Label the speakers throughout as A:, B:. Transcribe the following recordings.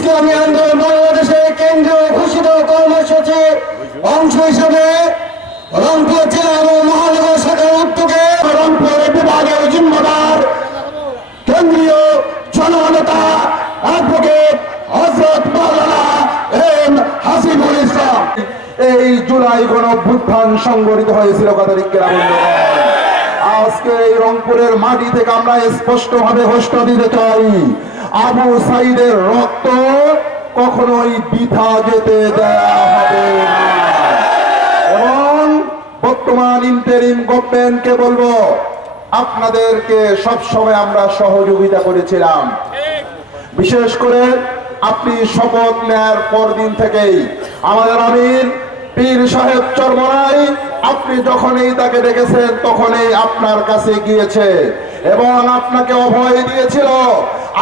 A: ইসলামী আন্দোলন বাংলাদেশের কেন্দ্রীয় ঘোষিত কর্মসূচি অংশ হিসেবে রংপুর জেলা এবং মহানগর শাখার উদ্যোগে রংপুর বিভাগের জিম্মাদার কেন্দ্রীয় জননেতা অ্যাডভোকেট হজরত হাসিবুল ইসলাম।
B: এই জুলাই গণ অভ্যুত্থান সংগঠিত হয়েছিল কাতারিকের আজকে এই রংপুরের মাটি থেকে আমরা স্পষ্ট ভাবে ঘোষণা দিতে চাই আবু সাইদের রক্ত কখনোই বৃথা যেতে দেওয়া হবে এবং বর্তমান ইন্টারিম গভর্নমেন্টকে বলব, আপনাদেরকে সব সময় আমরা সহযোগিতা করেছিলাম। বিশেষ করে আপনি শপথ নেয়ার পরদিন থেকেই। আমাদের আমির, পীর সাহেব চরমরাই আপনি যখনই তাকে ডেকেছেন তখনই আপনার কাছে গিয়েছে এবং আপনাকে অভয় দিয়েছিল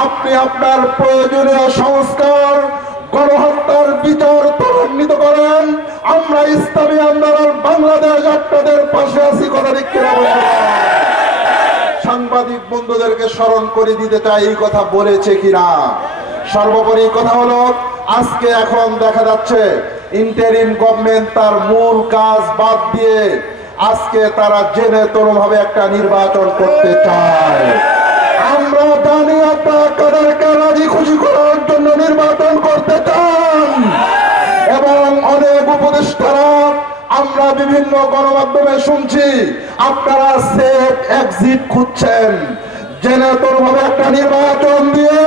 B: আপনি আপনার প্রয়োজনীয় সংস্কার, গণহত্যার বিচার ত্বরান্বিত করেন। আমরা ইসলামী আন্দোলন বাংলাদেশ আপনাদের পাশে আছি, কথা লিখতে সাংবাদিক বন্ধুদেরকে স্মরণ করে দিতে চাই, এই কথা বলেছে কিনা? সর্বোপরি কথা হলো, আজকে এখন দেখা যাচ্ছে ইন্টারিম গভর্নমেন্ট তার মূল কাজ বাদ দিয়ে আজকে তারা জেনে ভাবে একটা নির্বাচন করতে চায়। বিভিন্ন গণমাধ্যমে শুনছি, আপনারা সেফ এক্সিট খুঁজছেন। জেনে ভাবে একটা নির্বাচন দিয়ে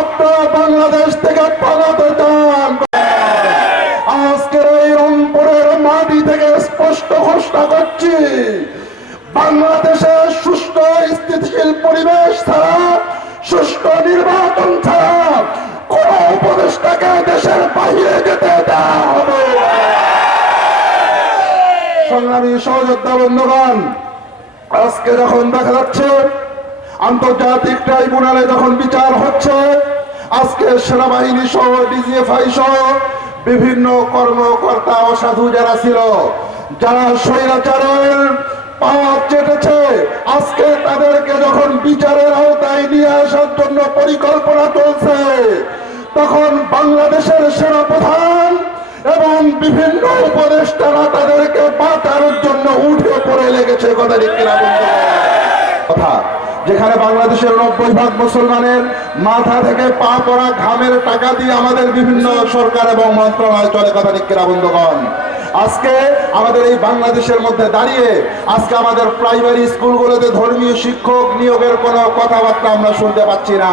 B: আপনারা বাংলাদেশ থেকে পালাতে চান। আজকের এই রংপুরের মাটি থেকে স্পষ্ট ঘোষণা করছি বাংলাদেশে সুষ্ঠু স্থিতিশীল পরিবেশ ছাড়া সুস্থ নির্বাচন ছাড়া কোন উপদেষ্টাকে দেশের বাইরে যেতে দেওয়া হবে না। সংগ্রামী সহযোদ্ধা বন্ধুগণ, আজকে যখন দেখা যাচ্ছে, আন্তর্জাতিক ট্রাইব্যুনালে যখন বিচার হচ্ছে, আজকে সেনাবাহিনী সহ, ডিজিএফআই সহ, বিভিন্ন কর্মকর্তা অসাধু যারা ছিল, যারা স্বৈরাচারের পাওয়ার চেটেছে, আজকে তাদেরকে যখন বিচারের আওতায় নিয়ে আসার জন্য পরিকল্পনা চলছে, তখন বাংলাদেশের সেনা প্রধান এবং বিভিন্ন উপদেষ্টারা তাদেরকে বাঁচানোর জন্য উঠে পড়ে লেগেছে, কথা লিখতে কথা, যেখানে বাংলাদেশের নব্বই ভাগ মুসলমানের মাথা থেকে পা পড়া ঘামের টাকা দিয়ে আমাদের বিভিন্ন সরকার এবং মন্ত্রণালয় চলে, কথা নিকেরা বন্ধুগণ? আজকে আমাদের এই বাংলাদেশের মধ্যে দাঁড়িয়ে, আজকে আমাদের প্রাইমারি স্কুলগুলোতে ধর্মীয় শিক্ষক নিয়োগের কোনো কথাবার্তা আমরা শুনতে পাচ্ছি না।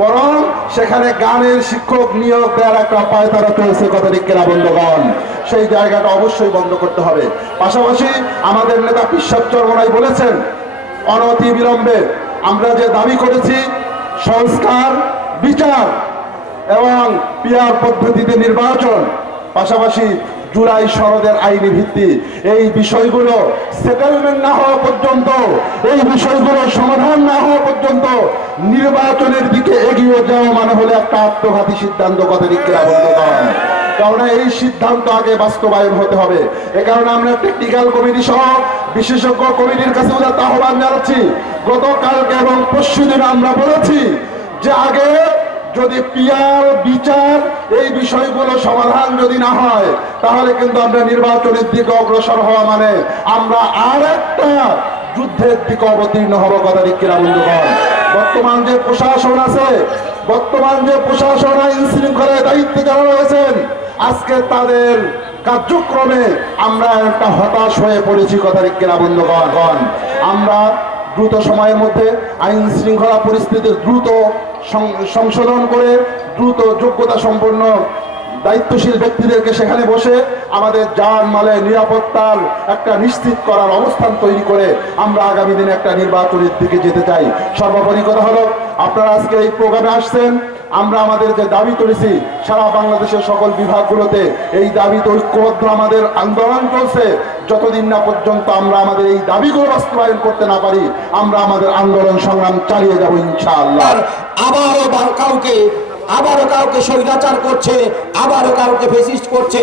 B: বরং সেখানে গানের শিক্ষক নিয়োগ দেওয়ার একটা পায়তারা চলছে কথা নিকেরা বন্ধুগণ? সেই জায়গাটা অবশ্যই বন্ধ করতে হবে। পাশাপাশি আমাদের নেতা পিসাব চর্মনাই বলেছেন, অনতি বিলম্বে আমরা যে দাবি করেছি, সংস্কার, বিচার এবং পিয়ার পদ্ধতিতে নির্বাচন, পাশাপাশি জুলাই শরদের আইনি ভিত্তি। এই বিষয়গুলো সেটেলমেন্ট না হওয়া পর্যন্ত, এই বিষয়গুলো সমাধান না হওয়া পর্যন্ত নির্বাচনের দিকে এগিয়ে যাওয়া মানে হলে একটা আত্মঘাতী সিদ্ধান্ত কথা কারণ এই সিদ্ধান্ত আগে বাস্তবায়ন হতে হবে। এ কারণে আমরা টেকনিক্যাল কমিটি সহ বিশেষজ্ঞ কমিটির কাছে আহ্বান জানাচ্ছি। গতকালকে এবং পরশু দিন আমরা বলেছি যে আগে যদি পিয়ার বিচার এই বিষয়গুলো সমাধান যদি না হয়, তাহলে কিন্তু আমরা নির্বাচনের দিকে অগ্রসর হওয়া মানে আমরা আর একটা যুদ্ধের দিকে অবতীর্ণ হব, কথা দিকিরা বন্ধুগণ? বর্তমান যে প্রশাসন আছে, বর্তমান যে প্রশাসন আইন শৃঙ্খলায় দায়িত্বে যারা রয়েছেন, আজকে তাদের কার্যক্রমে আমরা একটা হতাশ হয়ে পড়েছি, কথা কিনা বন্ধুগণ? আমরা দ্রুত সময়ের মধ্যে আইন শৃঙ্খলা পরিস্থিতি দ্রুত সংশোধন করে দ্রুত যোগ্যতা সম্পন্ন দায়িত্বশীল ব্যক্তিদেরকে সেখানে বসে আমাদের যান মালের নিরাপত্তার একটা নিশ্চিত করার অবস্থান তৈরি করে আমরা আগামী দিনে একটা নির্বাচনের দিকে যেতে চাই। সর্বোপরি কথা হলো, আপনারা আজকে এই প্রোগ্রামে আসছেন, আমরা আমাদের যে দাবি তুলেছি, সারা বাংলাদেশের সকল বিভাগগুলোতে এই দাবি ঐক্যবদ্ধ আমাদের আন্দোলন চলছে। যতদিন না পর্যন্ত আমরা আমাদের এই দাবিগুলো বাস্তবায়ন করতে না পারি, আমরা আমাদের আন্দোলন সংগ্রাম চালিয়ে যাব ইনশাআল্লাহ।
C: আবারও কাউকে আবারও কাউকে স্বৈরাচার করছে আবারও কাউকে ফেসিস্ট করছে,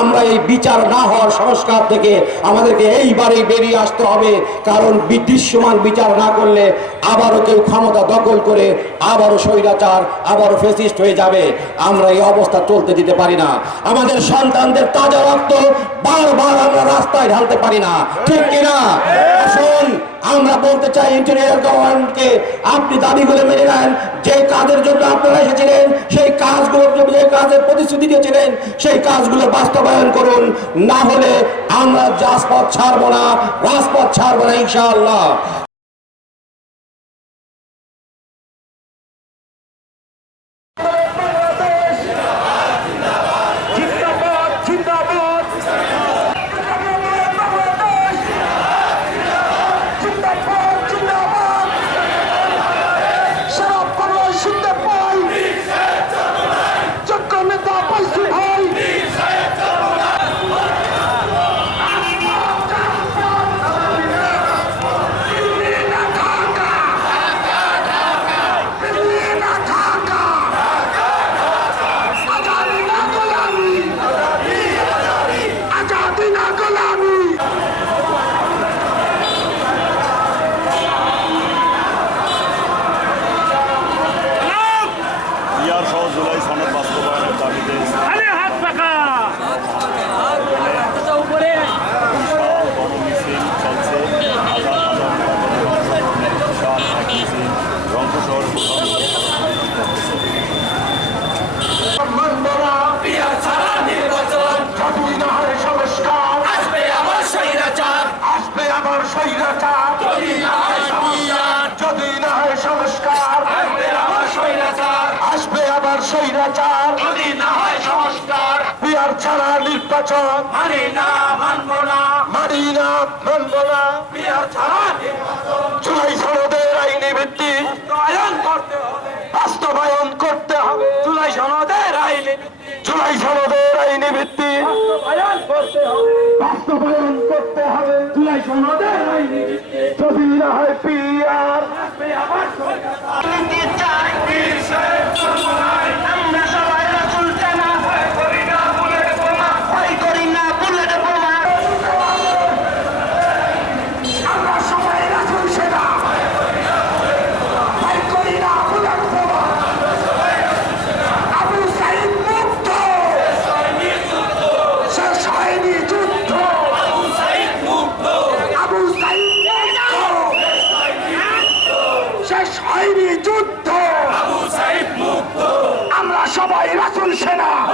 A: আমরা এই বিচার না হওয়ার সংস্কার থেকে আমাদেরকে এইবারেই বেরিয়ে আসতে হবে। কারণ দৃশ্যমান বিচার না করলে আবারও কেউ ক্ষমতা দখল করে আবারও স্বৈরাচার, আবারও ফেসিস্ট হয়ে যাবে। আমরা এই অবস্থা চলতে দিতে পারি না। আমাদের সন্তানদের তাজা রক্ত বারবার আমরা রাস্তায় ঢালতে পারি না। ঠিক কিনা? আসুন, আমরা বলতে চাই ইন্টারিয়ার গভর্নমেন্টকে, আপনি দাবিগুলো মেনে নেন, যে কাজের জন্য আপনারা এসেছিলেন, সেই কাজগুলোর জন্য যে কাজের প্রতিশ্রুতি দিয়েছিলেন সেই কাজগুলো বাস্তবায়ন করুন। না হলে আমরা রাজপথ ছাড়বো না, রাজপথ ছাড়বো না, ইনশাআল্লাহ।
C: স্বৈরাচার যদি না হয় সংস্কার বিহার ছাড়া নির্বাচন। মানি না মানব না। মানি না মানব না। বিহার ছাড়া জুলাই সনদের আইনি ভিত্তি। বাস্তবায়ন করতে হবে। বাস্তবায়ন করতে হবে। জুলাই সনদের আইনি জুলাই সনদের আইনি ভিত্তি। বাস্তবায়ন করতে হবে। বাস্তবায়ন করতে হবে। জুলাই সনদের আইনি ভিত্তি। যদি না হয় পিআর আমরা সবাই রাসুল সেনা